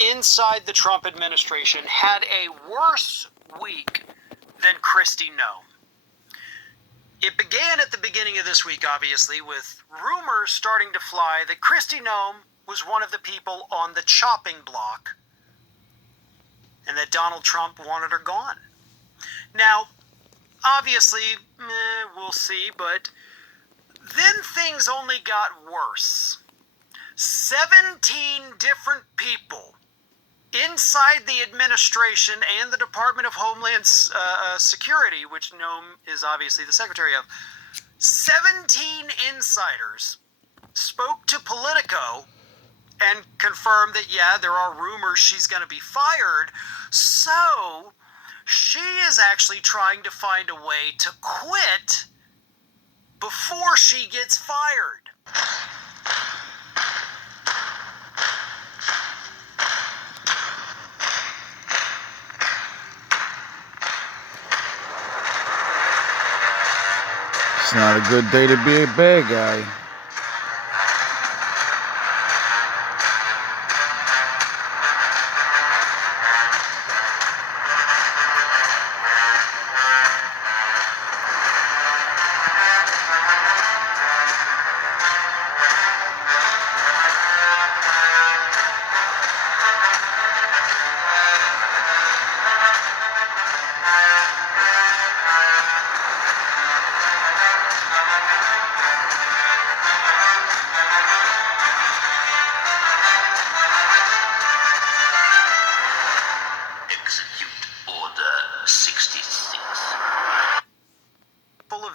inside the Trump administration had a worse week than Kristi Nome. It began at the beginning of this week, obviously, with rumors starting to fly that Kristi Nome was one of the people on the chopping block and that Donald Trump wanted her gone. Now, obviously, we'll see, but then things only got worse. 17 different people inside the administration and the Department of Homeland Security, which Nome is obviously the secretary of, 17 insiders spoke to Politico and confirmed that, yeah, there are rumors she's going to be fired. So she is actually trying to find a way to quit before she gets fired. It's not a good day to be a bad guy.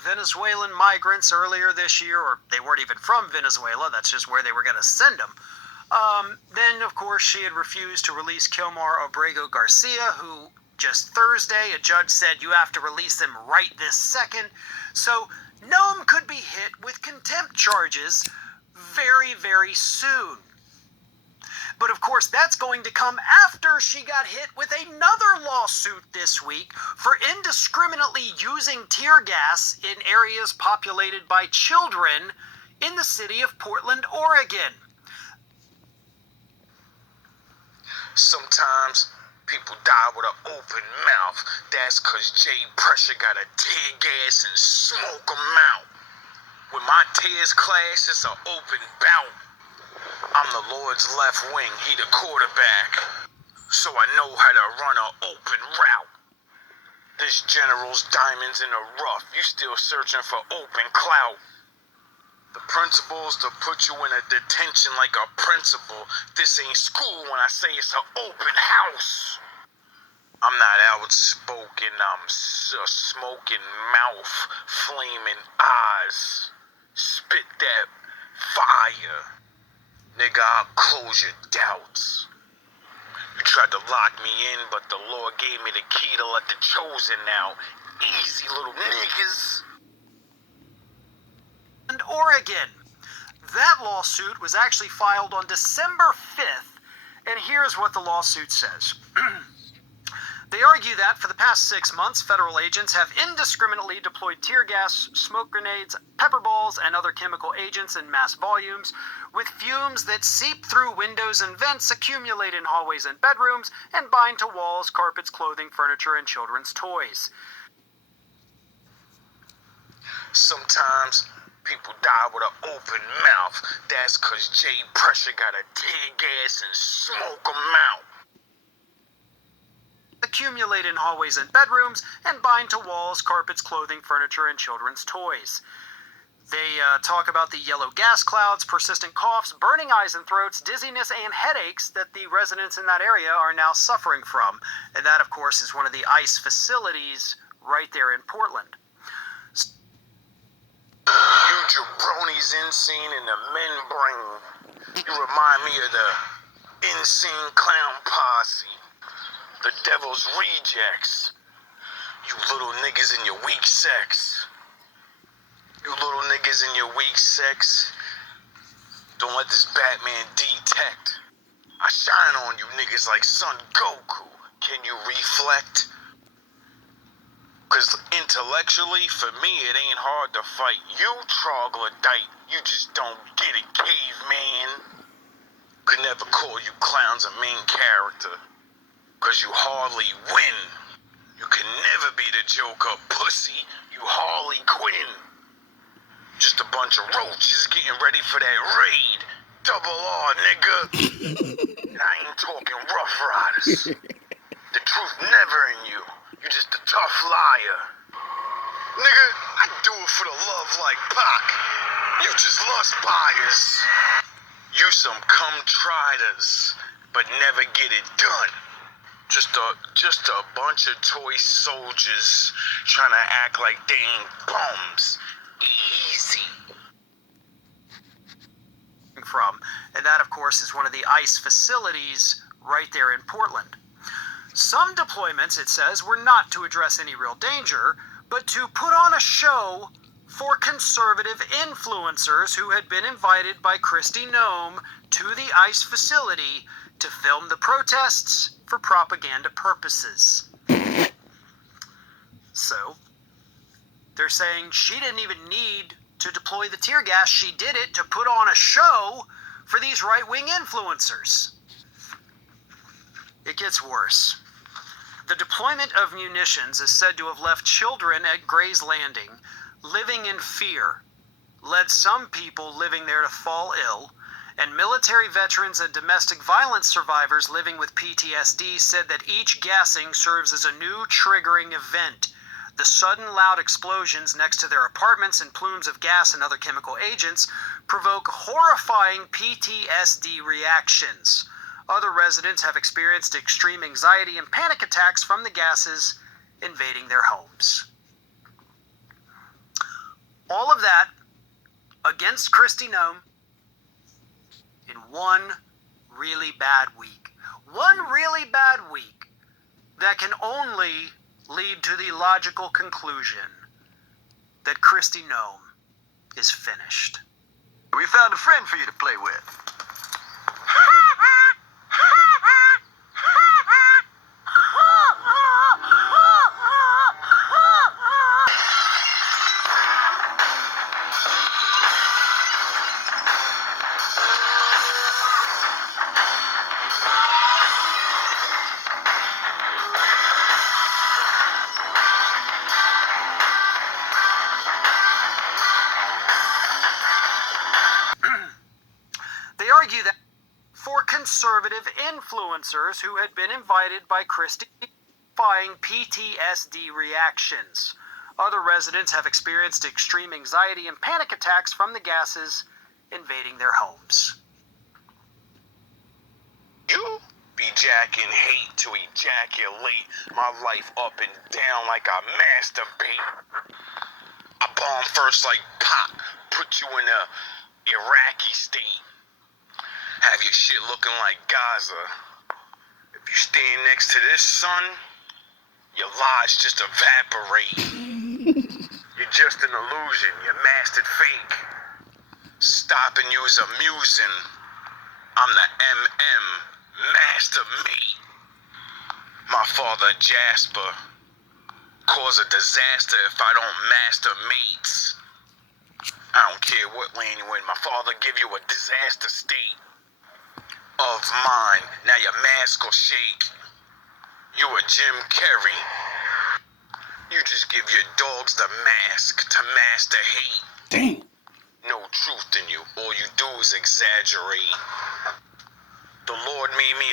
Venezuelan migrants earlier this year, or they weren't even from Venezuela, that's just where they were going to send them. Then, of course, she had refused to release Kilmar Abrego Garcia, who just Thursday, a judge said you have to release him right this second. So Nome could be hit with contempt charges very, very soon. But of course, that's going to come after she got hit with another lawsuit this week for indiscriminately using tear gas in areas populated by children in the city of Portland, Oregon. Sometimes people die with an open mouth. That's because Jay Pressure got a tear gas and smoke 'em out. When my tears clash, it's an open bout. I'm the Lord's left wing, he the quarterback. So I know how to run an open route. This general's diamonds in the rough. You still searching for open clout. The principle's to put you in a detention like a principal. This ain't school when I say it's an open house. I'm not outspoken, I'm a smoking mouth, flaming eyes. Spit that fire. Nigga, I'll close your doubts. You tried to lock me in, but the Lord gave me the key to let the chosen out. Easy, little niggas. And Oregon. That lawsuit was actually filed on December 5th, and here's what the lawsuit says. They argue that for the past 6 months, federal agents have indiscriminately deployed tear gas, smoke grenades, pepper balls, and other chemical agents in mass volumes, with fumes that seep through windows and vents, accumulate in hallways and bedrooms, and bind to walls, carpets, clothing, furniture, and children's toys. Sometimes people die with an open mouth. That's because Jay Pressure got a tear gas and smoke 'em out. Accumulate in hallways and bedrooms, and bind to walls, carpets, clothing, furniture, and children's toys. They talk about the yellow gas clouds, persistent coughs, burning eyes and throats, dizziness, and headaches that the residents in that area are now suffering from. And that, of course, is one of the ICE facilities right there in Portland. You jabronis insane in the men brain. You remind me of the insane clown posse. The devil's rejects. You little niggas in your weak sex. You little niggas in your weak sex. Don't let this Batman detect. I shine on you niggas like Son Goku. Can you reflect? Cause intellectually, for me, it ain't hard to fight. You troglodyte, you just don't get it, caveman. Could never call you clowns a main character, cause you hardly win. You can never be the Joker, pussy. You Harley Quinn. Just a bunch of roaches getting ready for that raid. Double R, nigga. And I ain't talking Rough Riders. The truth never in you. You just a tough liar. Nigga, I do it for the love like Pac. You just lust buyers. You some come-triders, but never get it done. Just a bunch of toy soldiers trying to act like they ain't bums. Easy. From, and that, of course, is one of the ICE facilities right there in Portland. Some deployments, it says, were not to address any real danger, but to put on a show for conservative influencers who had been invited by Kristi Noem to the ICE facility to film the protests for propaganda purposes. So, they're saying she didn't even need to deploy the tear gas. She did it to put on a show for these right-wing influencers. It gets worse. The deployment of munitions is said to have left children at Gray's Landing living in fear, led some people living there to fall ill, and military veterans and domestic violence survivors living with PTSD said that each gassing serves as a new triggering event. The sudden loud explosions next to their apartments and plumes of gas and other chemical agents provoke horrifying PTSD reactions. Other residents have experienced extreme anxiety and panic attacks from the gases invading their homes. All of that against Kristi Noem in one really bad week. One really bad week that can only lead to the logical conclusion that Kristi Noem is finished. We found a friend for you to play with. They argue that for conservative influencers who had been invited by Kristi, PTSD reactions. Other residents have experienced extreme anxiety and panic attacks from the gases invading their homes. You be jacking hate to ejaculate my life up and down like I masturbate. I bomb first like Pac, put you in a Iraqi state. Have your shit looking like Gaza. If you stand next to this sun, your lies just evaporate. You're just an illusion, you're mastered fake. Stopping you is amusing. I'm the MM, master mate. My father Jasper, cause a disaster if I don't master mates. I don't care what lane you're in, my father give you a disaster state of mine. Now your mask will shake. You a Jim Carrey. You just give your dogs the mask to master hate. Damn. No truth in you. All you do is exaggerate. The Lord made me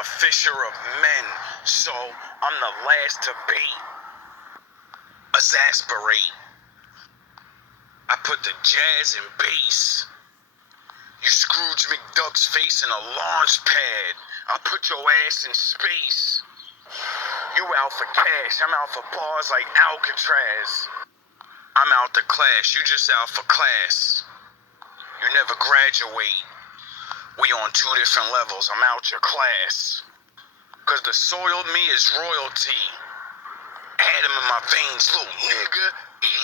a fisher of men, so I'm the last to bait. Exasperate. I put the jazz in bass. You Scrooge McDuck's face in a launch pad. I put your ass in space. You out for cash, I'm out for bars like Alcatraz. I'm out to class, you just out for class. You never graduate. We on two different levels, I'm out your class. Cause the soiled me is royalty. Had him in my veins, little nigga,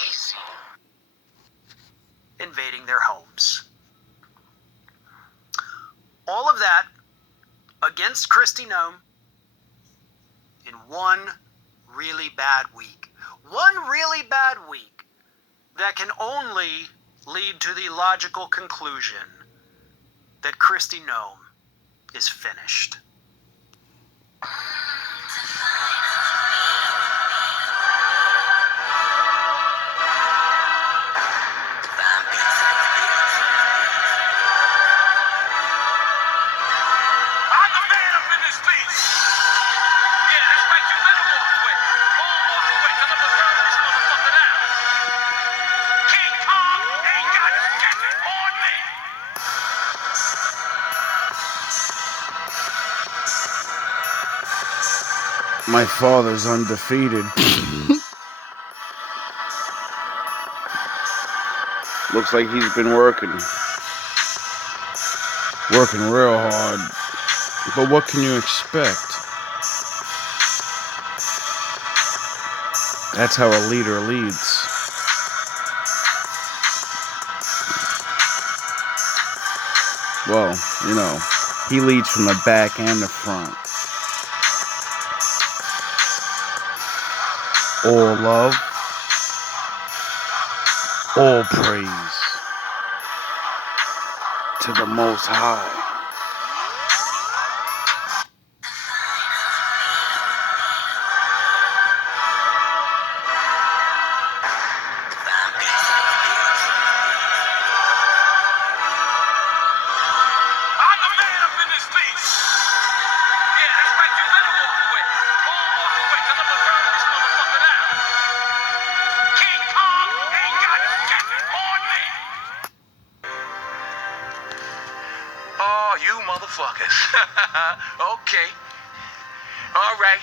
easy. Invading their homes. All of that against Kristi Noem in one really bad week. One really bad week that can only lead to the logical conclusion that Christy Nome is finished. I'm the man up in this piece. Yeah, that's right. You better walk away. Go on, walk away, because I'm gonna burn this motherfucker down. King Kong ain't got nothing on me. My father's undefeated. Looks like he's been working real hard. But what can you expect? That's how a leader leads. Well, you know, he leads from the back and the front. All love, all praise to the Most High. I'm the man up in this piece. Yeah, that's right. You better walk away. Go on, walk away, because I'm gonna burn this motherfucker down. King Kong ain't got nothing on me. Oh, you motherfuckers. Okay. All right.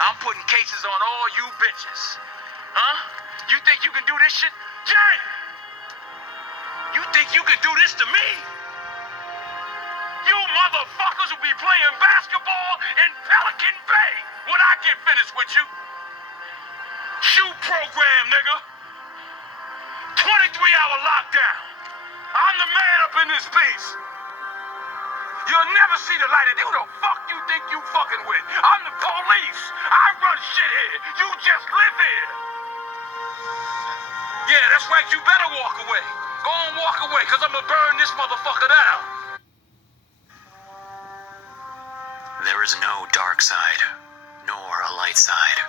I'm putting cases on all you bitches. Huh? You think you can do this shit? Jay! You think you can do this to me? You motherfuckers will be playing basketball in Pelican Bay when I get finished with you. Shoot program, nigga. 23-hour lockdown. I'm the man up in this piece. You'll never see the light of day. Who the fuck you think you fucking with? I'm the police. I run shit here. You just live here. Yeah, that's right. You better walk away. Go on, walk away, because I'm gonna burn this motherfucker down. There is no dark side, nor a light side.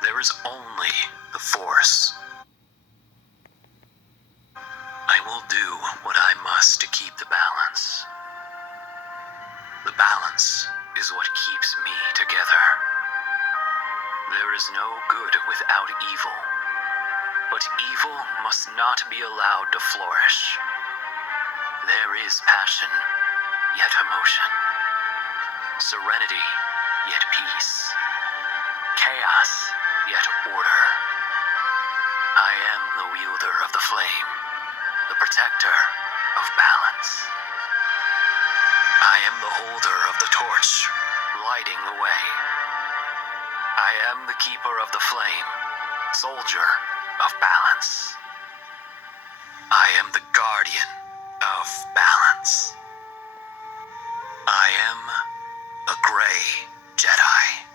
There is only the Force. I will do what I must to keep the balance. The balance is what keeps me together. There is no good without evil, but evil must not be allowed to flourish. There is passion, yet emotion. Serenity, yet peace. Chaos, yet order. I am the wielder of the flame, the protector of balance. I am the holder of the torch, lighting the way. I am the keeper of the flame, soldier of balance. I am the guardian of balance. I am a gray Jedi.